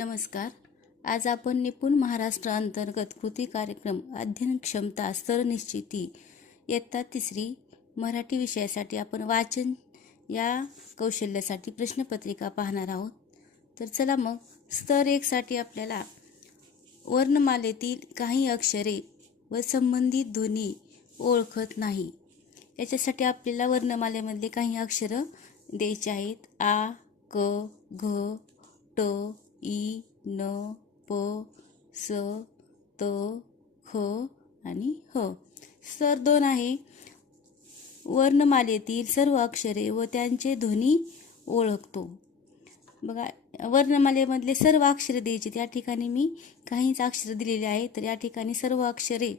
नमस्कार. आज आपण निपुण महाराष्ट्र अंतर्गत कृती कार्यक्रम अध्ययन क्षमता सरनिश्चिती इयत्ता तिसरी मराठी विषयासाठी आपण वाचन या कौशल्यासाठी प्रश्नपत्रिका पाहणार आहोत. तर चला मग स्तर एकसाठी आपल्याला वर्णमालेतील काही अक्षरे व संबंधित ध्वनी ओळखत नाही. याच्यासाठी आपल्याला वर्णमालेमधले काही अक्षरं द्यायचे आहेत. आ क घ ट इ न प स त ख आणि ह. स्तर दोन आहे. वर्णमालेतील सर्व अक्षरे व त्यांचे ध्वनी ओळखतो. बघा वर्णमालेमधले सर्व अक्षरे द्यायचे त्या ठिकाणी मी काहीच अक्षरं दिलेली आहेत तर या ठिकाणी सर्व अक्षरे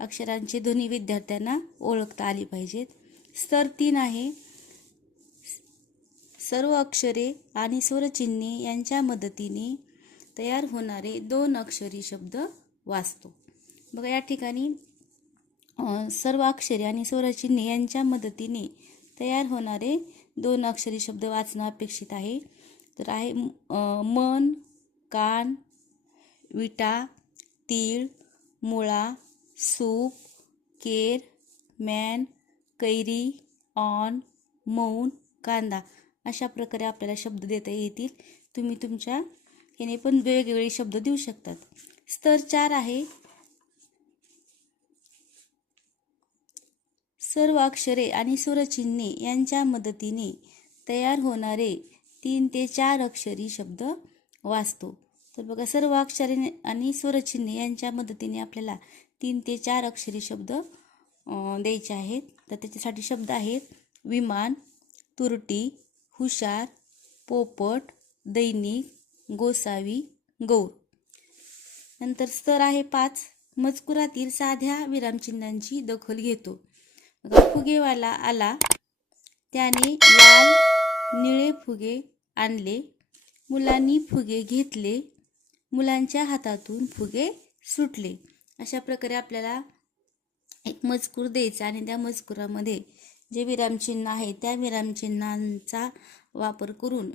अक्षरांचे ध्वनी विद्यार्थ्यांना ओळखता आली पाहिजेत. स्तर तीन आहे. सर्व अक्षरे आणि स्वरचिन्हे यांच्या मदतीने तयार होणारे दोन अक्षरी शब्द वाचतो. बघा या ठिकाणी सर्व अक्षरे आणि स्वरचिन्हे यांच्या मदतीने तयार होणारे दोन अक्षरी शब्द वाचणं अपेक्षित आहे. तर आहे मन कान विटा तीळ मुळा सूप केर मॅन कैरी ऑन मौन कांदा. अशा प्रकारे आपल्याला शब्द देता येतील. तुम्ही तुमच्या याने पण वेगवेगळे शब्द देऊ शकतात. स्तर चार आहे. सर्व अक्षरे आणि स्वरचिन्हे यांच्या मदतीने तयार होणारे तीन ते चार अक्षरी शब्द वाचतो. तर बघा सर्व अक्षरे आणि स्वरचिन्हे यांच्या मदतीने आपल्याला तीन ते चार अक्षरी शब्द द्यायचे आहेत. तर त्याच्यासाठी शब्द आहेत विमान तुरटी हुशार पोपट दैनिक गोसावी गौर. नंतर स्तर आहे पाच. मजकुरातील साध्या विरामचिन्हांची दखल घेतो. फुगेवाला आला. त्याने लाल निळे फुगे आणले. मुलांनी फुगे घेतले. मुलांच्या हातातून फुगे सुटले. अशा प्रकारे आपल्याला एक मजकूर द्यायचा आणि त्या मजकुरामध्ये जे विरामचिन्ह आहे त्या विरामचिन्हांचा वापर करून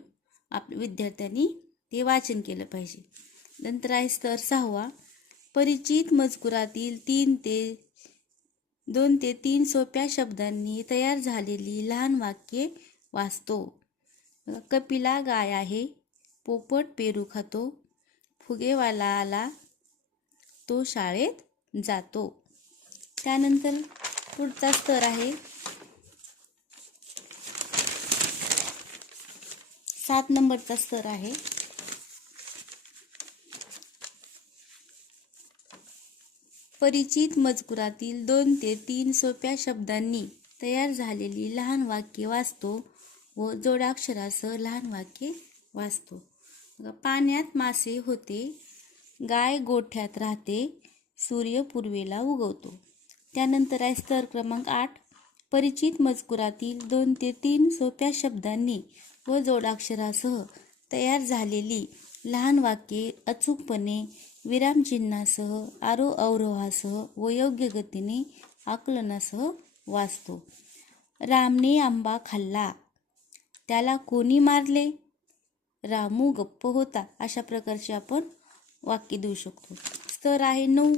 आप विद्यार्थ्यांनी ते वाचन केलं पाहिजे. नंतर आहे स्तर सहावा. परिचित मजकुरातील तीन ते दोन ते तीन सोप्या शब्दांनी तयार झालेली लहान वाक्ये वाचतो. कपिला गाय आहे पोपट पेरू खातो फुगेवाला आला तो शाळेत जातो. त्यानंतर पुढचा स्तर आहे सात नंबरचा स्तर आहे. परिचित मजकुरातील दोन ते तीन सोप्या शब्दांनी तयार झालेली लहान वाक्ये वाचतो व जोडाक्षरासह लहान वाक्ये वाचतो. पाण्यात मासे होते गाय गोठ्यात राहते सूर्य पूर्वेला उगवतो. त्यानंतर आहे स्तर क्रमांक आठ. परिचित मजकुरातील दोन ते तीन सोप्या शब्दांनी व जोडाक्षरासह तयार झालेली लहान वाक्ये अचूकपणे विरामचिन्हासह आरो अवरोहासह व योग्य गतीने आकलनासह वाचतो. रामने आंबा खाल्ला. त्याला कोणी मारले? रामू गप्प होता. अशा प्रकारचे आपण वाक्य देऊ शकतो. स्तर आहे नऊ.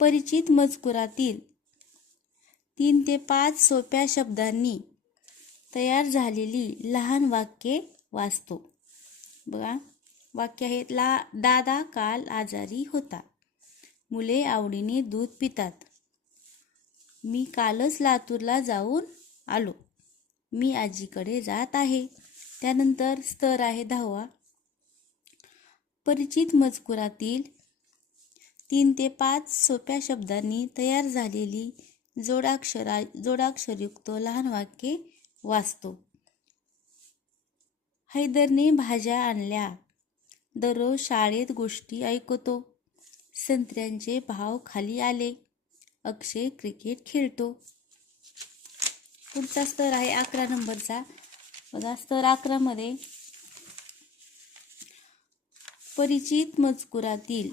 परिचित मजकुरातील तीन ते पाच सोप्या शब्दांनी तयार झालेली लहान वाक्ये वाचतो. बघा वाक्य आहेत ला दादा काल आजारी होता. मुले आवडीने दूध पितात. मी कालच लातूरला जाऊन आलो. मी आजीकडे जात आहे. त्यानंतर स्तर आहे दहावा. परिचित मजकुरातील तीन ते पाच सोप्या शब्दांनी तयार झालेली जोडाक्षरा जोडाक्षरयुक्त लहान वाक्ये वाचतो. हैदरने भाज्या आणल्या. दररोज शाळेत गोष्टी ऐकतो. संत्र्यांचे भाव खाली आले. अक्षय क्रिकेट खेळतो. पुढचा स्तर आहे अकरा नंबरचा. बघा स्तर अकरामध्ये परिचित मजकुरातील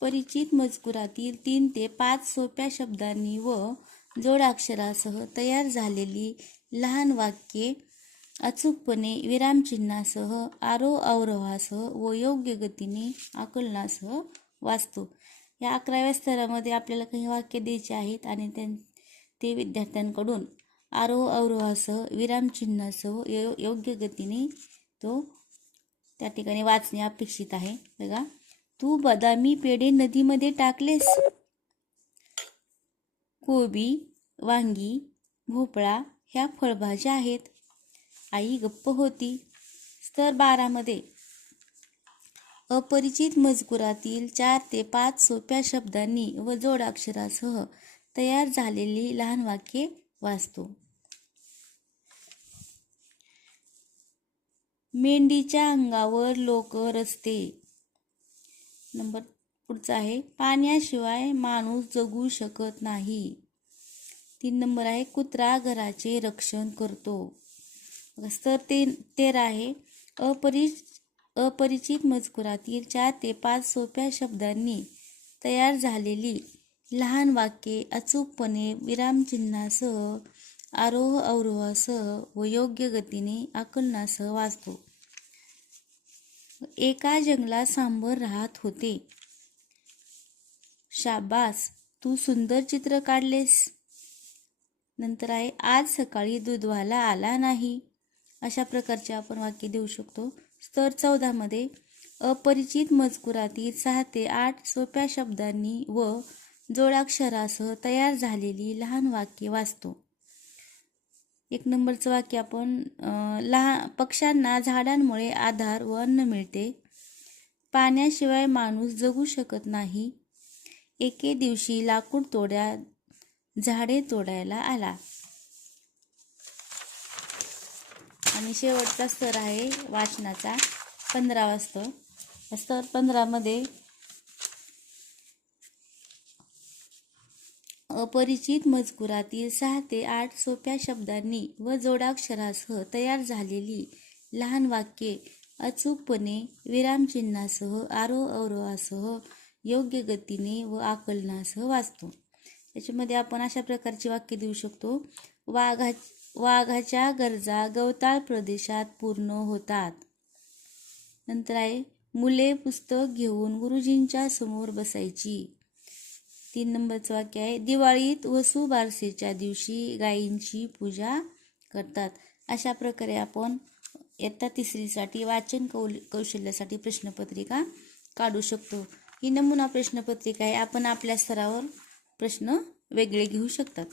परिचित मजकुरातील तीन ते पाच सोप्या शब्दांनी व जोडाक्षरासह तयार झालेली लहान वाक्ये अचूकपणे विरामचिन्हासह आरोह अवरोहासह व योग्य गतीने आकलनासह वाचतो. या अकराव्या स्तरामध्ये आपल्याला काही वाक्य द्यायचे आहेत आणि त्यां ते विद्यार्थ्यांकडून आरोह अवरोहासह विरामचिन्हासह यो योग्य गतीने तो त्या ठिकाणी वाचणे अपेक्षित आहे. बघा तू बदामी पेढे नदीमध्ये टाकलेस कोबी वांगी भोपळा ह्या फळभाज्या आहेत. आई गप्प होती. स्तर बारामध्ये. अपरिचित मजकुरातील चार ते पाच सोप्या शब्दांनी व जोडाक्षरासह तयार झालेली लहान वाक्ये वाचतो. मेंढीच्या अंगावर लोक रस्ते नंबर पुढचं आहे पाण्याशिवाय माणूस जगू शकत नाही. तीन नंबर आहे कुत्रा घराचे रक्षण करतो. स्तर ते तेरा आहे. अपरिच अपरिचित मजकुरातील चार ते पाच सोप्या शब्दांनी तयार झालेली लहान वाक्ये अचूकपणे विरामचिन्हासह आरोह अवरोहासह व योग्य गतीने आकलनासह वाचतो. एका जंगलात सांबर राहत होते. शाबास तू सुंदर चित्र काढलेस. नंतर आहे आज सकाळी दुधवाला आला नाही. अशा प्रकारचे आपण वाक्य देऊ शकतो. स्तर चौदामध्ये अपरिचित मजकुरातील सहा ते आठ सोप्या शब्दांनी व जोडाक्षरासह तयार झालेली लहान वाक्ये वाचतो. एक नंबरचं वाक्य आपण लहान पक्ष्यांना झाडांमुळे आधार व अन्न मिळते. पाण्याशिवाय माणूस जगू शकत नाही. एके दिवशी लाकूड तोड्या झाडे तोडायला आला. आणि शेवटचा स्तर आहे वाचनाचा पंधरावा स्तर. स्तर पंधरामध्ये अपरिचित मजकुरातील सहा ते आठ सोप्या शब्दांनी व जोडाक्षरासह तयार झालेली लहान वाक्ये अचूकपणे विरामचिन्हासह आरोह अवरोहासह योग्य गतीने व आकलनासह वाचतो. त्याच्यामध्ये आपण अशा प्रकारची वाक्य देऊ शकतो. वाघा वाघाच्या गरजा गवताळ प्रदेशात पूर्ण होतात. नंतर आहे मुले पुस्तक घेऊन गुरुजींच्या समोर बसायची. तीन नंबरचं वाक्य आहे दिवाळीत वसू बारसेच्या दिवशी गायींची पूजा करतात. अशा प्रकारे आपण इयत्ता तिसरीसाठी वाचन कौल कौशल्यासाठी प्रश्नपत्रिका काढू शकतो. ही नमुना प्रश्नपत्रिका आहे. आपण आपल्या स्तरावर प्रश्न वेगळे घेऊ शकतात.